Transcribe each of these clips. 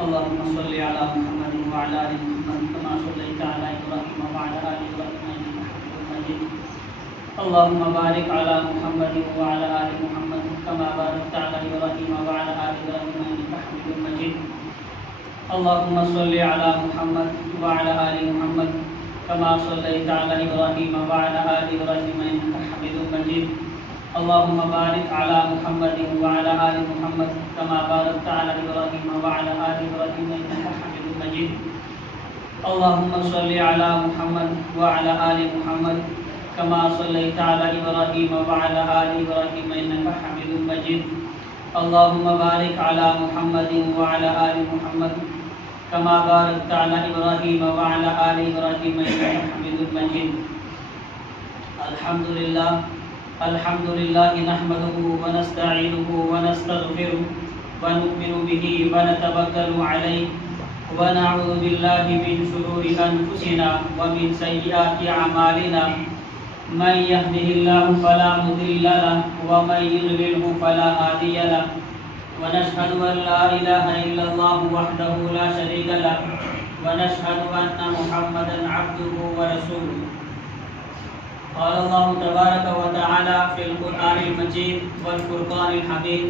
اللهم صل على محمد وعلى آل محمد كما صليت على إبراهيم وعلى آل إبراهيم إنك حميد مجيد. اللهم بارك على محمد وعلى آل محمد كما باركت على إبراهيم وعلى آل إبراهيم إنك حميد مجيد. اللهم صل على محمد وعلى آل محمد كما صليت على إبراهيم وعلى آل إبراهيم إنك حميد مجيد. اللهم بارك على محمد وعلى آل محمد كما باركت على إبراهيم وعلى آل إبراهيم إنك حميد مجيد. اللهم صل على محمد وعلى آل محمد كما صليت على إبراهيم وعلى آل إبراهيم إنك حميد مجيد. اللهم بارك على محمد وعلى آل محمد كما باركت على إبراهيم وعلى آل إبراهيم إنك حميد مجيد. الحمد لله نحمده ونستعينه ونستغفره ونؤمن به ونتوكل عليه ونعوذ بالله من شرور أنفسنا ومن سيئات أعمالنا. من يهده الله فلا مضل له ومن يضلله فلا هادي له. ونشهد أن لا إله إلا الله وحده لا شريك له ونشهد أن محمدا عبده ورسوله. قال الله تبارك وتعالى في القرآن المجيد والفرقان الحميد.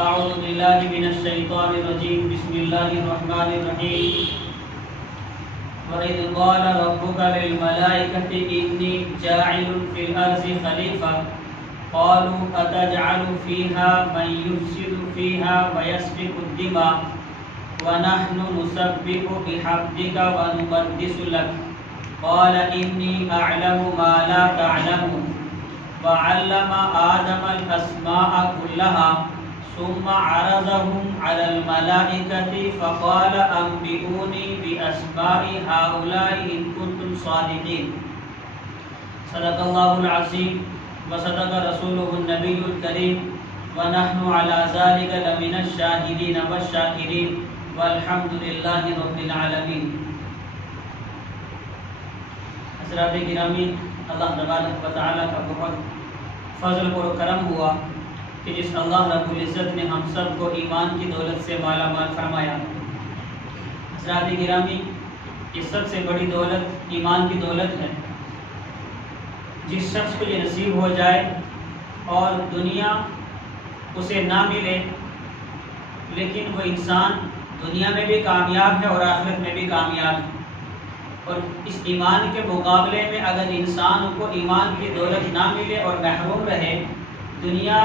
أعوذ بالله من الشيطان الرجيم. بسم الله الرحمن الرحيم. وإذ قال ربك للملائكة إني جاعل في الأرض خليفة قالوا أتجعل فيها من يفسد فيها ويسفك الدماء ونحن نسبح بحمدك ونقدس لك قال إني أعلم ما لا تعلمون. وعلم آدم الأسماء كلها ثم عرضهم على الملائكة فقال أنبئوني بأسماء هؤلاء إن كنتم صادقين. صدق الله العظيم وصدق رسوله النبي الكريم ونحن على ذلك لمن الشاهدين والشاكرين والحمد لله رب العالمين. حضرات گرامی، اللہ تبارک و تعالیٰ کا بہت فضل و کرم ہوا کہ جس اللہ رب العزت نے ہم سب کو ایمان کی دولت سے مالا مال فرمایا. حضرات گرامی، یہ سب سے بڑی دولت ایمان کی دولت ہے. جس شخص کو یہ نصیب ہو جائے اور دنیا اسے نہ ملے لیکن وہ انسان دنیا میں بھی کامیاب ہے اور آخرت میں بھی کامیاب ہے. اور اس ایمان کے مقابلے میں اگر انسان کو ایمان کی دولت نہ ملے اور محروم رہے، دنیا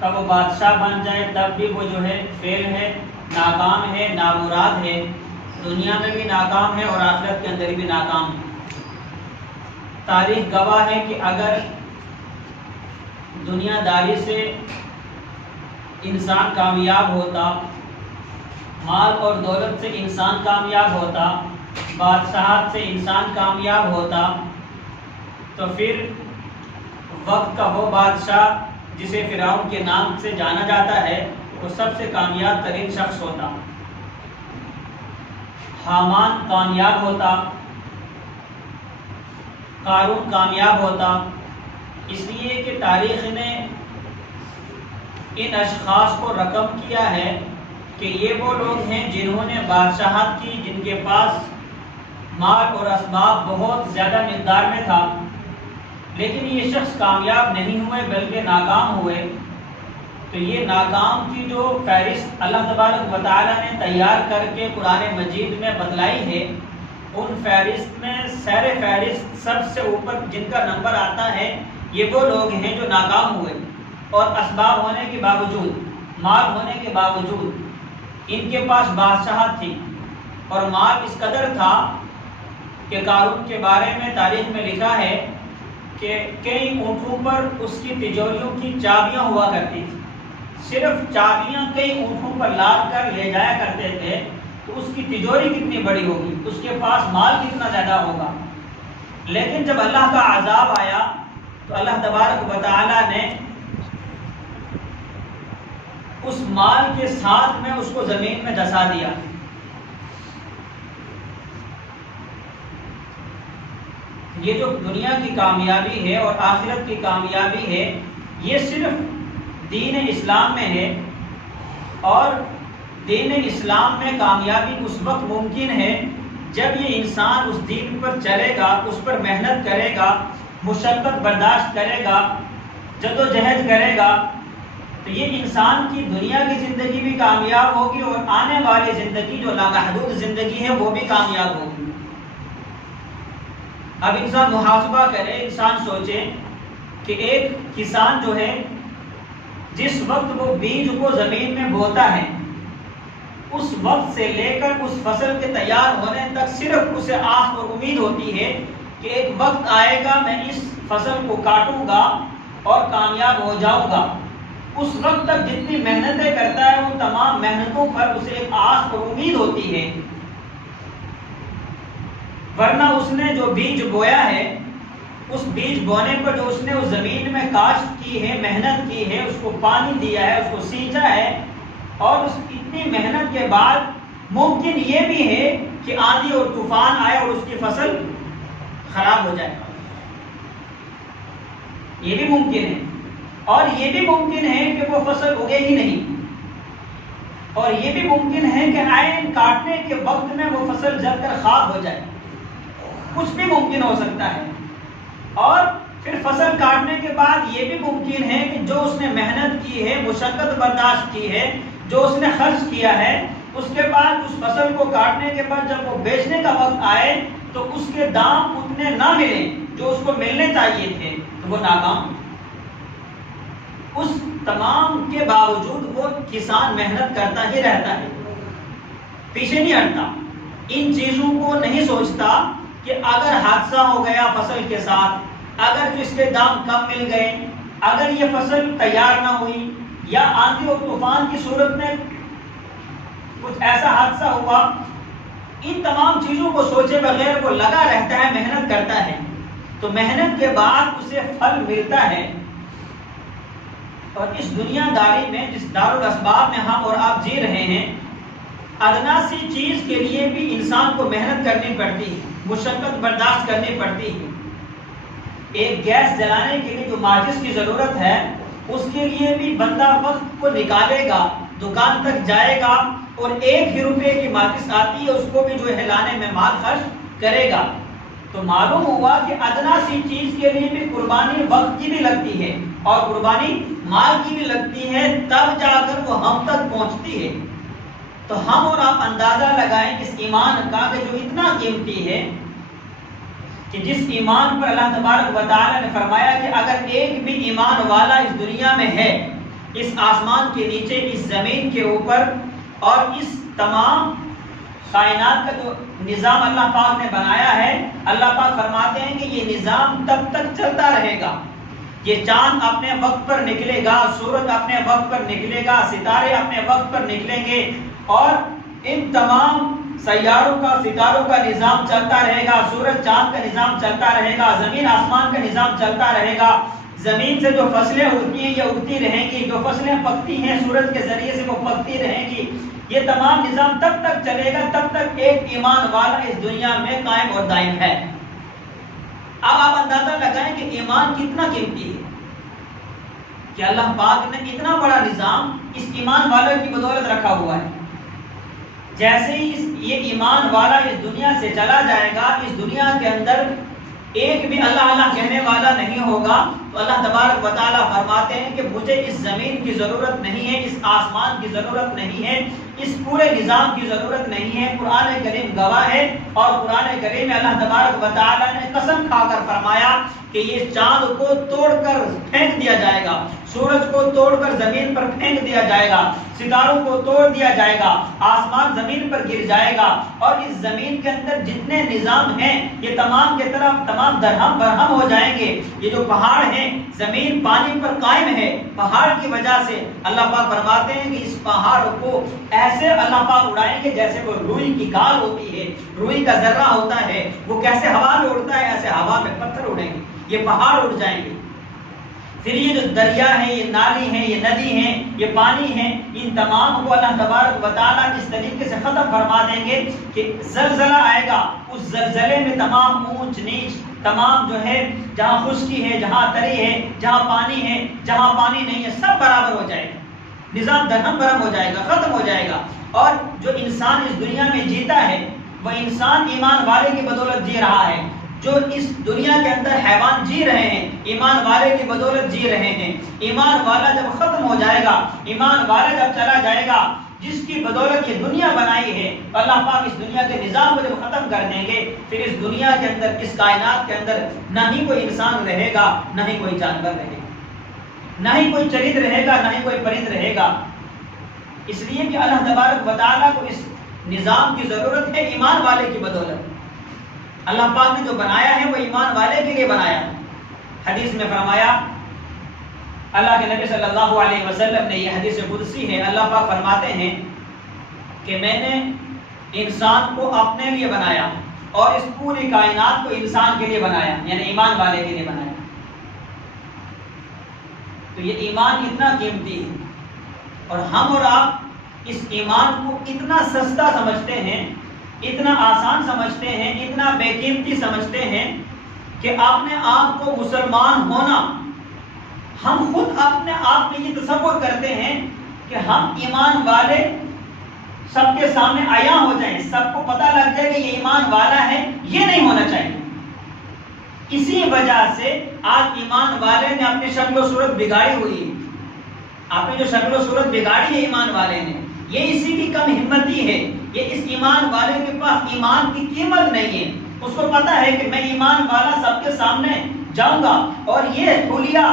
کا وہ بادشاہ بن جائے، تب بھی وہ جو ہے فیل ہے، ناکام ہے، نامراد ہے. دنیا میں بھی ناکام ہے اور آخرت کے اندر بھی ناکام ہے. تاریخ گواہ ہے کہ اگر دنیا داری سے انسان کامیاب ہوتا، مال اور دولت سے انسان کامیاب ہوتا، بادشاہت سے انسان کامیاب ہوتا، تو پھر وقت کا وہ بادشاہ جسے فرعون کے نام سے جانا جاتا ہے وہ سب سے کامیاب ترین شخص ہوتا. حامان کامیاب ہوتا، قارون کامیاب ہوتا. اس لیے کہ تاریخ نے ان اشخاص کو رقم کیا ہے کہ یہ وہ لوگ ہیں جنہوں نے بادشاہت کی، جن کے پاس مال اور اسباب بہت زیادہ مقدار میں تھا، لیکن یہ شخص کامیاب نہیں ہوئے بلکہ ناکام ہوئے. تو یہ ناکام کی جو فہرست اللہ تبارک و تعالیٰ نے تیار کر کے قرآن مجید میں بتلائی ہے، ان فہرست میں سیر فہرست سب سے اوپر جن کا نمبر آتا ہے یہ وہ لوگ ہیں جو ناکام ہوئے اور اسباب ہونے کے باوجود، مال ہونے کے باوجود. ان کے پاس بادشاہت تھی اور مال اس قدر تھا کہ قارون کے بارے میں تاریخ میں لکھا ہے کہ کئی اونٹوں پر اس کی تجوریوں کی چابیاں ہوا کرتی تھی. صرف چابیاں کئی اونٹوں پر لاد کر لے جایا کرتے تھے، تو اس کی تجوری کتنی بڑی ہوگی، اس کے پاس مال کتنا زیادہ ہوگا. لیکن جب اللہ کا عذاب آیا تو اللہ تبارک و تعالیٰ نے اس مال کے ساتھ میں اس کو زمین میں دسا دیا. یہ جو دنیا کی کامیابی ہے اور آخرت کی کامیابی ہے، یہ صرف دین اسلام میں ہے. اور دین اسلام میں کامیابی اس وقت ممکن ہے جب یہ انسان اس دین پر چلے گا، اس پر محنت کرے گا، مشقت برداشت کرے گا، جدوجہد کرے گا، تو یہ انسان کی دنیا کی زندگی بھی کامیاب ہوگی اور آنے والی زندگی جو لامحدود زندگی ہے وہ بھی کامیاب ہوگی۔ اب انسان محاسبہ کرے، انسان سوچے کہ ایک کسان جو ہے جس وقت وہ بیج کو زمین میں بوتا ہے، اس وقت سے لے کر اس فصل کے تیار ہونے تک صرف اسے آس اور امید ہوتی ہے کہ ایک وقت آئے گا میں اس فصل کو کاٹوں گا اور کامیاب ہو جاؤں گا۔ اس وقت تک جتنی محنتیں کرتا ہے ان تمام محنتوں پر اسے ایک آس اور امید ہوتی ہے، ورنہ اس نے جو بیج بویا ہے، اس بیج بونے پر جو اس نے اس زمین میں کاشت کی ہے، محنت کی ہے، اس کو پانی دیا ہے، اس کو سینچا ہے، اور اس اتنی محنت کے بعد ممکن یہ بھی ہے کہ آندھی اور طوفان آئے اور اس کی فصل خراب ہو جائے، یہ بھی ممکن ہے، اور یہ بھی ممکن ہے کہ وہ فصل اگے ہی نہیں، اور یہ بھی ممکن ہے کہ عین کاٹنے کے وقت میں وہ فصل جل کر خاک ہو جائے، کچھ بھی ممکن ہو سکتا ہے۔ اور پھر فصل کاٹنے کے بعد یہ بھی ممکن ہے کہ جو اس نے محنت کی ہے، مشقت برداشت کی ہے، جو اس نے خرچ کیا ہے، اس کے بعد اس فصل کو کاٹنے کے بعد جب وہ بیچنے کا وقت آئے تو اس کے دام اتنے نہ ملیں جو اس کو ملنے چاہیے تھے، تو وہ ناکام۔ اس تمام کے باوجود وہ کسان محنت کرتا ہی رہتا ہے، پیچھے نہیں ہٹتا، ان چیزوں کو نہیں سوچتا کہ اگر حادثہ ہو گیا فصل کے ساتھ، اگر جو اس کے دام کم مل گئے، اگر یہ فصل تیار نہ ہوئی، یا آندھی اور طوفان کی صورت میں کچھ ایسا حادثہ ہوا، ان تمام چیزوں کو سوچے بغیر وہ لگا رہتا ہے، محنت کرتا ہے، تو محنت کے بعد اسے پھل ملتا ہے۔ اور اس دنیا داری میں، جس دارالاسباب میں ہم اور آپ جی رہے ہیں، ادنا سی چیز کے لیے بھی انسان کو محنت کرنی پڑتی ہے، مشقت برداشت کرنی پڑتی ہے۔ ایک گیس جلانے کے لیے جو ماچس کی ضرورت ہے، اس کے لیے بھی بندہ وقت کو نکالے گا، دکان تک جائے گا، اور 1 ہی روپے کی ماچس آتی ہے، اس کو بھی جو ہے لانے میں مال خرچ کرے گا۔ تو معلوم ہوا کہ ادنا سی چیز کے لیے بھی قربانی وقت کی بھی لگتی ہے، اور قربانی مال کی بھی لگتی ہے، تب جا کر وہ ہم تک پہنچتی ہے۔ تو ہم اور آپ اندازہ لگائیں اس ایمان کا کہ جو اتنا قیمتی ہے، کہ جس ایمان پر اللہ تبارک و تعالی نے فرمایا کہ اگر ایک بھی ایمان والا اس دنیا میں ہے، اس آسمان کے نیچے، اس زمین کے اوپر، اور اس تمام کائنات کا جو نظام اللہ پاک نے بنایا ہے، اللہ پاک فرماتے ہیں کہ یہ نظام تب تک چلتا رہے گا، یہ چاند اپنے وقت پر نکلے گا، سورج اپنے وقت پر نکلے گا، ستارے اپنے وقت پر نکلیں گے، اور ان تمام سیاروں کا، ستاروں کا نظام چلتا رہے گا، سورج چاند کا نظام چلتا رہے گا، زمین آسمان کا نظام چلتا رہے گا، زمین سے جو فصلیں اگتی ہیں یہ اگتی رہیں گی، جو فصلیں پکتی ہیں سورج کے ذریعے سے وہ پکتی رہیں گی، یہ تمام نظام تب تک چلے گا تب تک ایک ایمان والا اس دنیا میں قائم اور دائم ہے۔ اب آپ اندازہ لگائیں کہ ایمان کتنا قیمتی ہے، کہ اللہ پاک نے اتنا بڑا نظام اس ایمان والے کی بدولت رکھا ہوا ہے۔ جیسے ہی یہ ایمان والا اس دنیا سے چلا جائے گا، اس دنیا کے اندر ایک بھی اللہ اللہ کہنے والا نہیں ہوگا، تو اللہ تبارک و تعالیٰ فرماتے ہیں کہ مجھے اس زمین کی ضرورت نہیں ہے، اس آسمان کی ضرورت نہیں ہے، اس پورے نظام کی ضرورت نہیں ہے۔ قرآن کریم گواہ ہے، اور قرآن کریم میں اللہ تبارک و تعالیٰ نے قسم کھا کر فرمایا کہ یہ چاند کو توڑ کر پھینک دیا جائے گا، سورج کو توڑ کر زمین پر پھینک دیا جائے گا، ستاروں کو توڑ دیا جائے گا، آسمان زمین پر گر جائے گا، اور اس زمین کے اندر جتنے نظام ہیں یہ تمام کے طرف تمام درہم برہم ہو جائیں گے۔ یہ جو پہاڑ ہیں، زمین پانی پر قائم ہے پہاڑ کی وجہ سے، اللہ پاک فرماتے ہیں کہ اس پہاڑ کو ایسے اللہ پاک اڑائیں گے جیسے وہ روئی کی گال ہوتی ہے، روئی کا ذرہ ہوتا ہے، وہ کیسے ہوا میں اڑتا ہے، ایسے ہوا میں پتھر اڑیں گے، یہ پہاڑ اڑ جائیں گے۔ پھر یہ جو دریا ہیں، یہ نالی ہیں، یہ ندی ہیں، یہ پانی ہیں، ان تمام کو اللہ تبارک و تعالیٰ اس طریقے سے ختم فرما دیں گے کہ زلزلہ آئے گا، اس زلزلے میں تمام اونچ نیچ، تمام جو ہے جہاں خشکی ہے، جہاں تری ہے، جہاں پانی ہے، جہاں پانی نہیں ہے، سب برابر ہو جائے گا۔ نظام درہم برہم ہو جائے گا، ختم ہو جائے گا۔ اور جو انسان اس دنیا میں جیتا ہے وہ انسان ایمان والے کی بدولت جی رہا ہے۔ جو اس دنیا کے اندر حیوان جی رہے ہیں ایمان والے کی بدولت جی رہے ہیں۔ ایمان والا جب ختم ہو جائے گا، ایمان والا جب چلا جائے گا، جس کی بدولت یہ دنیا بنائی ہے، اللہ پاک اس دنیا کے نظام کو جب ختم کر دیں گے، پھر اس دنیا کے اندر، اس کائنات کے اندر نہ ہی کوئی انسان رہے گا، نہ ہی کوئی جانور رہے گا، نہ ہی کوئی چرند رہے گا، نہ ہی کوئی پرند رہے گا۔ اس لیے کہ اللہ تبارک و تعالیٰ کو اس نظام کی ضرورت ہے ایمان والے کی بدولت۔ اللہ پاک نے جو بنایا ہے وہ ایمان والے کے لیے بنایا ہے۔ حدیث میں فرمایا، اللہ کے نبی صلی اللہ علیہ وسلم نے، یہ حدیث قدسی ہے، اللہ پاک فرماتے ہیں کہ میں نے انسان کو اپنے لیے بنایا اور اس پوری کائنات کو انسان کے لیے بنایا، یعنی ایمان والے کے لیے بنایا۔ تو یہ ایمان اتنا قیمتی ہے اور ہم اور آپ اس ایمان کو اتنا سستا سمجھتے ہیں، اتنا آسان سمجھتے ہیں، اتنا بے قیمتی سمجھتے ہیں کہ اپنے آپ کو مسلمان ہونا، ہم خود اپنے آپ میں یہ تصور کرتے ہیں کہ ہم ایمان والے سب کے سامنے عیاں ہو جائیں، سب کو پتہ لگ جائے کہ یہ ایمان والا ہے، یہ نہیں ہونا چاہیے۔ اسی وجہ سے آج ایمان والے نے اپنی شکل و صورت بگاڑی ہوئی ہے۔ آپ نے جو شکل و صورت بگاڑی ہے ایمان والے نے، یہ اسی کی کم ہمتی ہے۔ یہ اس ایمان والے کے پاس ایمان کی قیمت نہیں ہے۔ اس کو پتا ہے کہ میں ایمان والا سب کے سامنے جاؤں گا اور یہ حلیہ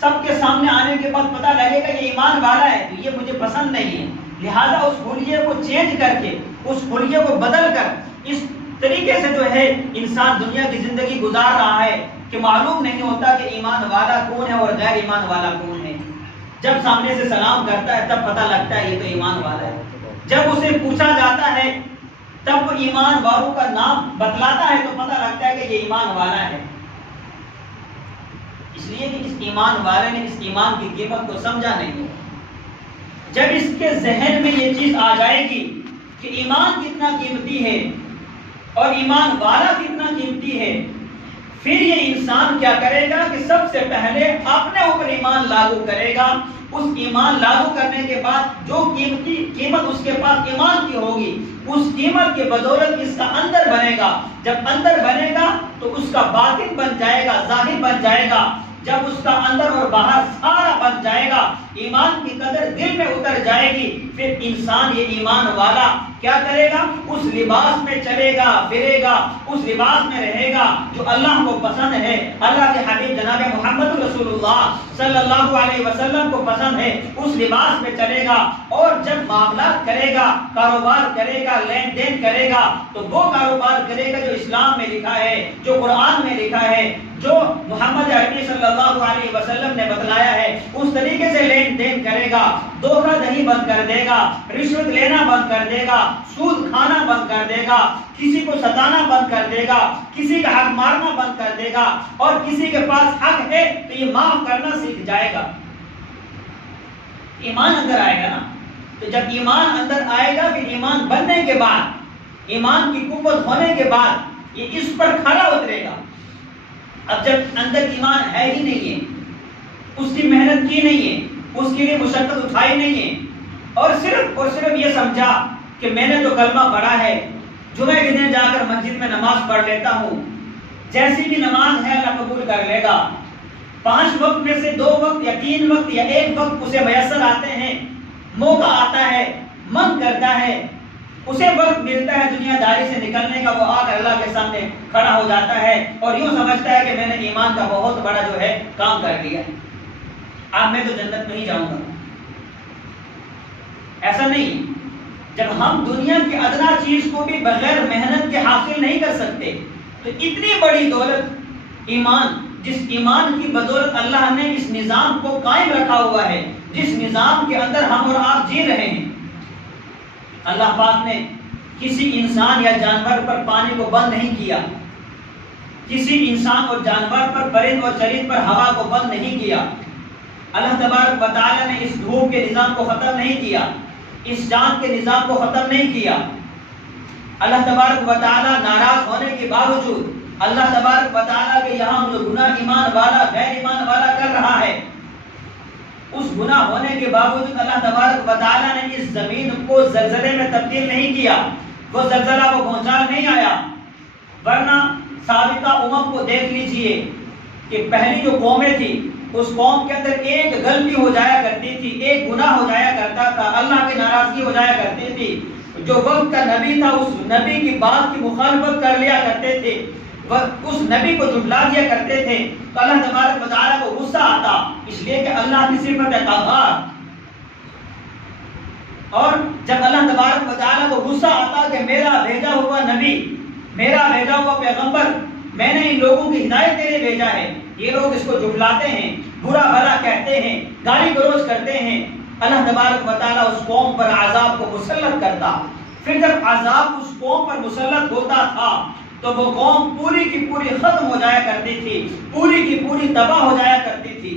سب کے سامنے آنے کے بعد پتہ لگے گا یہ ایمان والا ہے، تو یہ مجھے پسند نہیں ہے۔ لہٰذا اس حلیے کو چینج کر کے، اس حلیے کو بدل کر، اس طریقے سے جو ہے انسان دنیا کی زندگی گزار رہا ہے کہ معلوم نہیں ہوتا کہ ایمان والا کون ہے اور غیر ایمان والا کون ہے۔ جب سامنے سے سلام کرتا ہے تب پتہ لگتا ہے یہ تو ایمان والا ہے، جب اسے پوچھا جاتا ہے تب وہ ایمان والوں کا نام بتلاتا ہے تو پتہ لگتا ہے کہ یہ ایمان والا ہے۔ اس لیے کہ اس ایمان والے نے اس ایمان کی قیمت کو سمجھا نہیں۔ جب اس کے ذہن میں یہ چیز آ جائے گی کہ ایمان کتنا قیمتی ہے اور ایمان والا کتنا قیمتی ہے، پھر یہ انسان کیا کرے گا کہ سب سے پہلے اپنے اوپر ایمان لاگو کرے گا۔ اس ایمان لاگو کرنے کے بعد جو قیمت اس کے پاس ایمان کی ہوگی، اس قیمت کی بدولت اس کا اندر بنے گا۔ جب اندر بنے گا تو اس کا باطن بن جائے گا، ظاہر بن جائے گا۔ جب اس کا اندر اور باہر سارا بن جائے گا، ایمان کی قدر دل میں اتر جائے گی، پھر انسان یہ ایمان والا کیا کرے گا؟ اس لباس میں چلے گا، پھرے گا، اس لباس میں رہے گا جو اللہ کو پسند ہے، اللہ کے حبیب جناب محمد رسول اللہ صلی اللہ علیہ وسلم کو پسند ہے، اس لباس میں چلے گا۔ اور جب معاملات کرے گا، کاروبار کرے گا، لین دین کرے گا، تو وہ کاروبار کرے گا جو اسلام میں لکھا ہے، جو قرآن میں لکھا ہے، جو محمد عربی صلی اللہ علیہ وسلم نے بتلایا ہے، اس طریقے سے لین دین کرے گا، دھوکہ دہی بند کر دے گا، رشوت لینا بند کر دے گا، سود کھانا بند کر دے گا، کسی کو ستانا بند کر دے گا، کسی کا حق مارنا بند کر دے گا، اور کسی کے پاس حق ہے تو یہ معاف کرنا سیکھ جائے گا۔ ایمان اندر آئے گا نا، تو جب ایمان اندر آئے گا پھر ایمان بننے کے بعد، ایمان کی قوت ہونے کے بعد یہ اس پر کھڑا اترے گا۔ اب جب اندر ایمان ہے ہی نہیں ہے، اس کی محنت کی نہیں ہے، اس کے لیے مشقت اٹھائی نہیں ہے، اور صرف یہ سمجھا کہ میں نے تو کلمہ پڑھا ہے، جمعے کے دن جا کر مسجد میں نماز پڑھ لیتا ہوں، جیسی بھی نماز ہے اللہ قبول کر لے گا، 5 وقت میں سے 2 وقت یا 3 وقت یا 1 وقت اسے میسر آتے ہیں، موقع آتا ہے، من کرتا ہے، اسے وقت ملتا ہے دنیا داری سے نکلنے کا، وہ آ کر اللہ کے سامنے کھڑا ہو جاتا ہے اور یوں سمجھتا ہے کہ میں نے ایمان کا بہت بڑا جو ہے کام کر لیا ہے، اب میں تو جنت میں ہی جاؤں گا۔ ایسا نہیں، جب ہم دنیا کی ادنا چیز کو بھی بغیر محنت کے حاصل نہیں کر سکتے تو اتنی بڑی دولت ایمان، جس ایمان کی بدولت اللہ نے اس نظام کو قائم رکھا ہوا ہے، جس نظام کے اندر ہم اور آپ جی رہے ہیں، اللہ پاک نے کسی انسان یا جانور پر پانی کو بند نہیں کیا، کسی انسان اور جانور پر، پرند اور چرند پر ہوا کو بند نہیں کیا، اللہ تبارک و تعالی نے اس دھوپ کے نظام کو ختم نہیں کیا، اس چاند کے نظام کو ختم نہیں کیا۔ اللہ تبارک و تعالی ناراض ہونے کے باوجود، اللہ تبارک و تعالی کے یہاں جو گناہ ایمان والا غیر ایمان والا کر رہا ہے، اس گناہ ہونے کے باوجود اللہ تبارک و تعالیٰ نے اس زمین کو زلزلے میں تبدیل نہیں کیا، وہ زلزلہ وہ بھونچال نہیں آیا۔ ورنہ سابقہ امم کو دیکھ لیجئے کہ پہلی جو قومیں تھی اس قوم کے اندر ایک غلطی ہو جایا کرتی تھی، ایک گناہ ہو جایا کرتا تھا، اللہ کی ناراضگی ہو جایا کرتی تھی، جو وقت کا نبی تھا اس نبی کی بات کی مخالفت کر لیا کرتے تھے، اس نبی کو جھٹلا دیا کرتے تھے، تو اللہ تبارک و تعالیٰ کو غصہ آتا، اس لیے کہ اللہ کی صفت ہے قہار۔ اور جب اللہ تبارک و تعالیٰ کو غصہ آتا کہ میرا بھیجا ہوا نبی، میرا بھیجا ہوا پیغمبر، میں نے ان لوگوں کی ہدایت کے لیے بھیجا ہے، یہ لوگ اس کو جھٹلاتے ہیں، برا بھلا کہتے ہیں، گالی گلوچ کرتے ہیں، اللہ تبارک و تعالیٰ اس قوم پر عذاب کو مسلط کرتا۔ پھر جب عذاب اس قوم پر مسلط ہوتا تھا تو وہ قوم پوری کی پوری ختم ہو جایا کرتی تھی، پوری کی پوری تباہ ہو جایا کرتی تھی۔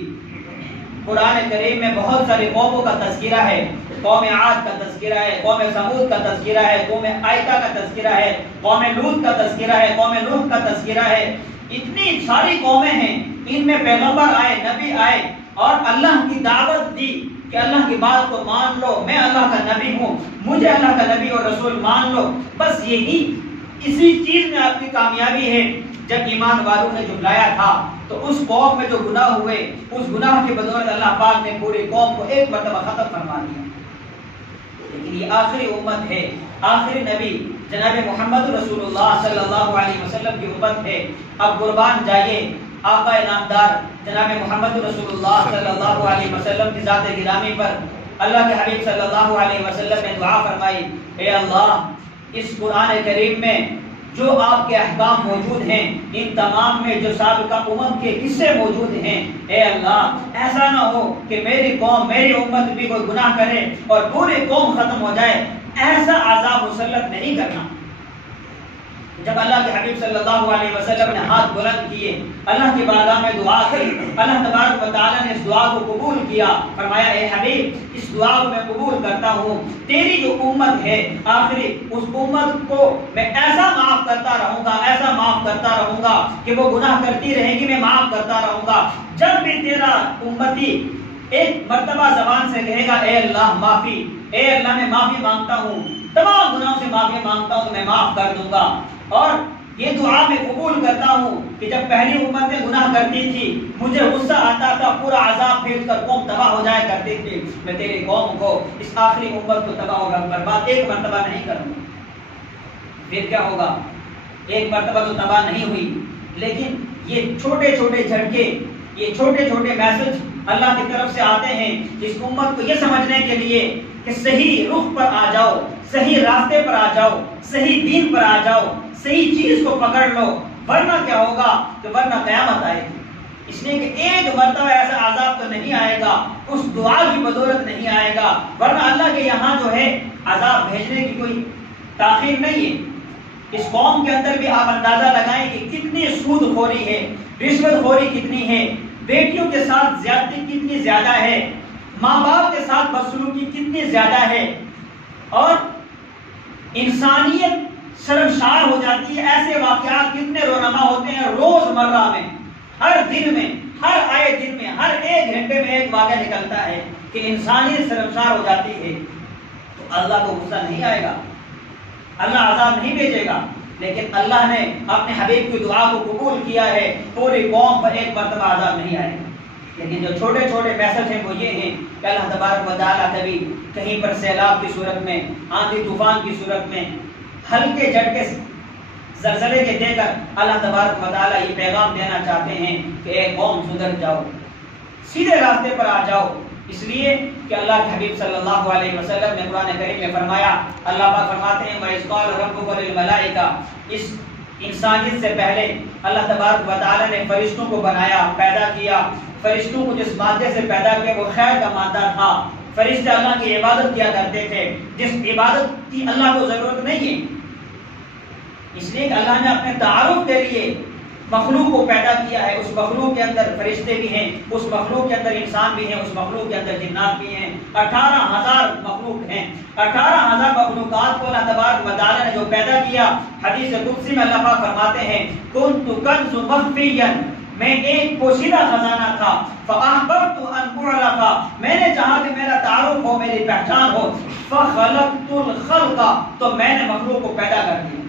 قرآن کریم میں بہت ساری قوموں کا تذکرہ ہے، قوم عاد کا تذکرہ ہے، قوم ثمود کا تذکرہ ہے، قوم ایکا کا تذکرہ ہے، قوم لوط کا تذکرہ ہے، قوم نوح کا تذکرہ ہے۔ اتنی ساری قومیں ہیں، ان میں پیغمبر آئے، نبی آئے اور اللہ کی دعوت دی کہ اللہ کی بات کو مان لو، میں اللہ کا نبی ہوں، مجھے اللہ کا نبی اور رسول مان لو۔ بس یہی اسی چیز میں آپ کی کامیابی ہے۔ جب ایمان والوں نے جھٹلایا تھا تو اس قوم میں جو گناہ ہوئے، اس گناہ کی بدولت اللہ پاک نے پوری قوم کو ایک مرتبہ ختم فرما دیا۔ لیکن یہ آخری امت ہے، آخری نبی جناب محمد رسول اللہ صلی اللہ علیہ وسلم کی امت ہے۔ اب قربان جائیے آقا نامدار جناب محمد رسول اللہ صلی اللہ علیہ وسلم کی ذات گرامی پر اللہ کے حبیب صلی اللہ علیہ وسلم نے دعا فرمائی، اے اللہ اس قرآن کریم میں جو آپ کے احکام موجود ہیں، ان تمام میں جو سابقہ امم کے قصے موجود ہیں، اے اللہ ایسا نہ ہو کہ میری قوم، میری امت بھی کوئی گناہ کرے اور پوری قوم ختم ہو جائے، ایسا عذاب مسلط نہیں کرنا۔ جب اللہ کے حبیب صلی اللہ علیہ وسلم نے ہاتھ بلند کیے، اللہ کی بارگاہ میں دعا کی، اللہ تبارک و تعالیٰ نے اس دعا کو قبول کیا، فرمایا اے حبیب اس دعا کو میں قبول کرتا ہوں، تیری جو امت ہے آخری، اس امت کو میں ایسا معاف کرتا رہوں گا، ایسا معاف کرتا رہوں گا کہ وہ گناہ کرتی رہے گی، میں معاف کرتا رہوں گا۔ جب بھی تیرا امتی ایک مرتبہ زبان سے کہے گا اے اللہ معافی، اے اللہ میں معافی مانگتا ہوں، تمام گناہوں سے معافی مانگتا ہوں، میں معاف کر دوں گا۔ اور یہ دعا میں قبول کرتا ہوں کہ جب پہلی امتیں گناہ کرتی تھی، مجھے غصہ آتا تھا، پورا عذاب بھیج کر قوم تباہ ہو جایا کرتی تھی، میں تیری قوم کو، اس آخری امت کو تباہ و برباد ایک مرتبہ نہیں کروں گا۔ پھر کیا ہوگا؟ ایک مرتبہ تو تباہ نہیں ہوئی، لیکن یہ چھوٹے چھوٹے جھٹکے، یہ چھوٹے چھوٹے میسج اللہ کی طرف سے آتے ہیں اس امت کو یہ سمجھنے کے لیے کہ صحیح رخ پر آ جاؤ، صحیح راستے پر آ جاؤ، صحیح دین پر آ جاؤ، صحیح چیز کو پکڑ لو، ورنہ کیا ہوگا کہ ورنہ قیامت آئے گی۔ اس لیے کہ ایک مرتبہ ایسا عذاب تو نہیں آئے گا، اس دعا کی بدولت نہیں آئے گا، ورنہ اللہ کے یہاں جو ہے عذاب بھیجنے کی کوئی تاخیر نہیں ہے۔ اس قوم کے اندر بھی آپ اندازہ لگائیں کہ کتنی سود خوری ہے، رشوت خوری کتنی ہے، بیٹیوں کے ساتھ زیادتی کتنی زیادہ ہے، ماں باپ کے ساتھ بدسلوکی کتنی زیادہ ہے، اور انسانیت شرمسار ہو جاتی ہے۔ ایسے واقعات کتنے رونما ہوتے ہیں روز مرہ میں، ہر دن میں، ہر آئے دن میں، ہر ایک گھنٹے میں ایک واقعہ نکلتا ہے کہ انسانیت شرمسار ہو جاتی ہے۔ تو اللہ کو غصہ نہیں آئے گا، اللہ عذاب نہیں بھیجے گا، لیکن اللہ نے اپنے حبیب کی دعا کو قبول کیا ہے، پوری قوم پر ایک مرتبہ عذاب نہیں آئے گا۔ لیکن جو چھوٹے چھوٹے میسج ہیں وہ یہ ہیں کہ اللہ تبارک و تعالیٰ کبھی کہیں پر سیلاب کی صورت میں، آندھی طوفان کی صورت میں، ہلکے جھٹکے زلزلے کے دے کر اللہ تبارک و تعالیٰ یہ پیغام دینا چاہتے ہیں کہ اے قوم سدھر جاؤ، سیدھے راستے پر آ جاؤ۔ اس لیے کہ اللہ کے حبیب صلی اللہ علیہ وسلم نے قرآن کریم میں فرمایا، اللہ پاک فرماتے ہیں وَإِذْ قَالَ رَبُّكَ لِلْمَلَائِكَةِ، اس انسانیت سے پہلے اللہ تبارک و تعالیٰ نے فرشتوں کو بنایا، پیدا کیا۔ فرشتوں کو جس مادے سے پیدا کیا وہ خیر کا مادہ تھا، فرشتے اللہ کی عبادت کیا کرتے تھے، جس عبادت کی اللہ کو ضرورت نہیں ہے، اس لیے کہ اللہ نے اپنے تعارف کے لیے مخلوق کو پیدا کیا ہے۔ اس مخلوق کے اندر فرشتے بھی ہیں، اس مخلوق کے اندر انسان بھی ہیں، اس مخلوق کے اندر جنات بھی ہیں، 18,000 مخلوق ہیں۔ 18,000 مخلوقات کو اللہ تبارک و تعالیٰ نے جو پیدا کیا، حدیث قدسی میں اللہ پاک فرماتے ہیں کنت کنز مخفیا، میں ایک پوشیدہ خزانہ تھا، فَأَحْبَبْتُ أَنْ أُعْرَفَ، میں نے چاہا کہ میرا تعارف ہو، میری پہچان ہو، فَخَلَقْتُ الْخَلْقَ، تو میں نے مخلوق کو پیدا کر دیا۔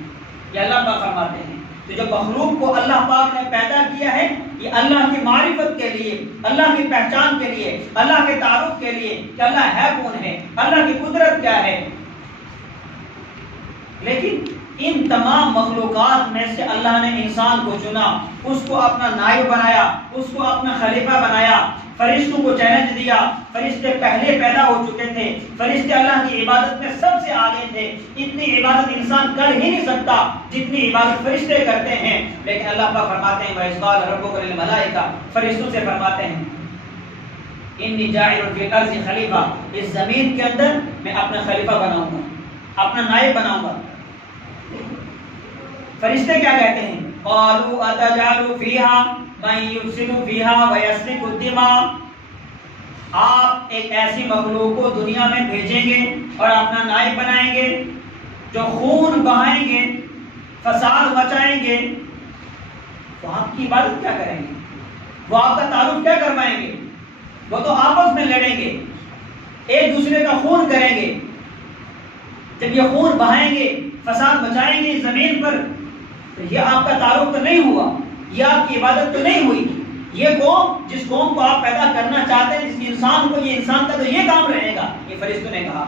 یہ اللہ پاک فرماتے ہیں تو جو مخلوق کو اللہ پاک نے پیدا کیا ہے یہ اللہ کی معرفت کے لیے، اللہ کی پہچان کے لیے، اللہ کے تعارف کے لیے کہ اللہ ہے کون ہے، اللہ کی قدرت کیا ہے۔ لیکن ان تمام مخلوقات میں سے اللہ نے انسان کو چنا، اس کو اپنا نائب بنایا، اس کو اپنا خلیفہ بنایا، فرشتوں کو چیلنج دیا۔ فرشتے پہلے پیدا ہو چکے تھے، فرشتے اللہ کی عبادت میں سب سے آگے تھے، اتنی عبادت انسان کر ہی نہیں سکتا جتنی عبادت فرشتے کرتے ہیں۔ لیکن اللہ پاک فرماتے ہیں وَإِذْ قَالَ رَبُّكَ لِلْمَلَائِكَةِ، فرشتوں سے فرماتے ہیں اِنِّي جَاعِلٌ فِي الْأَرْضِ خلیفہ، اس زمین کے اندر میں اپنا خلیفہ بناؤں گا، اپنا نائب بناؤں گا۔ فرشتے کیا کہتے ہیں؟ قالوا اتجعل فيها من يفسد فيها ويسفك الدماء، آپ ایک ایسی مخلوق کو دنیا میں بھیجیں گے اور اپنا نائب بنائیں گے جو خون بہائیں گے، فساد مچائیں گے، تو آپ کی عبادت کیا کریں گے؟ وہ آپ کا تعارف کیا کروائیں گے؟ وہ تو آپس میں لڑیں گے، ایک دوسرے کا خون کریں گے۔ جب یہ خون بہائیں گے، فساد مچائیں گے زمین پر، تو یہ آپ کا تعارف تو نہیں ہوا، یہ آپ کی عبادت تو نہیں ہوئی۔ یہ قوم، جس قوم کو آپ پیدا کرنا چاہتے ہیں، جس انسان کو، یہ انسان کا تو یہ کام رہے گا۔ یہ فرشتوں نے کہا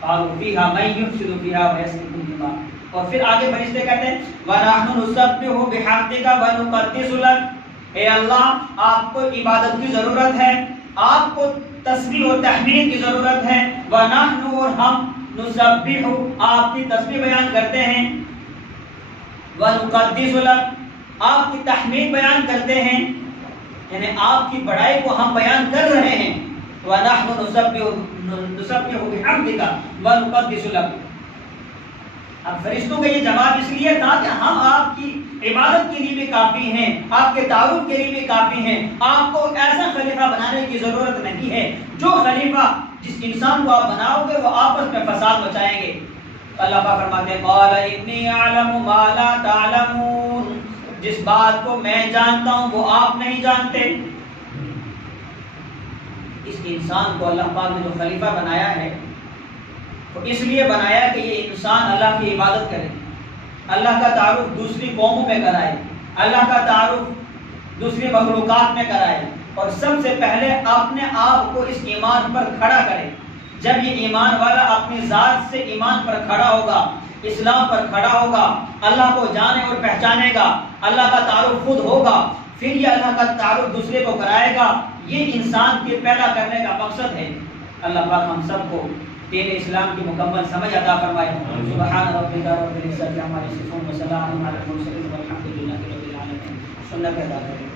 قالوا فيها من يفسد فيها ويسفك الدماء، اور پھر آگے فرشتے کہتے ہیں وَنَحْنُ نُسَبِّحُ بِحَمْدِكَ وَنُقَدِّسُ لَكَ، اے اللہ آپ کو عبادت کی ضرورت ہے، آپ کو تسبیح و تحمید کی ضرورت ہے۔ وَنَحْنُ، اور ہم، نُسَبِّحُ، آپ کی تسبیح بیان کرتے ہیں، وَنُقَدِّسُ لَكَ، آپ کی تحمید بیان کرتے ہیں، یعنی آپ کی بڑائی کو ہم بیان کر رہے ہیں۔ وَنَحْنُ نُسَبِّحُ بِحَمْدِكَ وَنُقَدِّسُ لَكَ، اب فرشتوں کا یہ جواب اس لیے تھا کہ ہم آپ کی عبادت کے لیے بھی کافی ہیں، آپ کے تعارف کے لیے بھی کافی ہیں، آپ کو ایسا خلیفہ بنانے کی ضرورت نہیں ہے جو خلیفہ، جس انسان کو آپ بناؤ گے وہ آپس میں فساد مچائیں گے۔ اللہ پاک فرماتے ہیں قال انی اعلم ما لا تعلمون، جس بات کو میں جانتا ہوں وہ آپ نہیں جانتے۔ اس انسان کو اللہ پاک نے جو خلیفہ بنایا ہے تو اس لیے بنایا کہ یہ انسان اللہ کی عبادت کرے، اللہ کا تعارف دوسری قوموں میں کرائے، اللہ کا تعارف دوسری مخلوقات میں کرائے، اور سب سے پہلے اپنے آپ کو اس ایمان پر کھڑا کرے۔ جب یہ ایمان والا اپنی ذات سے ایمان پر کھڑا ہوگا، اسلام پر کھڑا ہوگا، اللہ کو جانے اور پہچانے گا، اللہ کا تعارف خود ہوگا، پھر یہ اللہ کا تعارف دوسرے کو کرائے گا۔ یہ انسان کے پیدا کرنے کا مقصد ہے۔ اللہ پاک ہم سب کو دین اسلام کی مکمل سمجھ عطا فرمائے۔ سبحان ربک رب العزت عما یصفون وسلام علی المرسلین والحمد للہ رب العالمین۔ سنت ادا کریں۔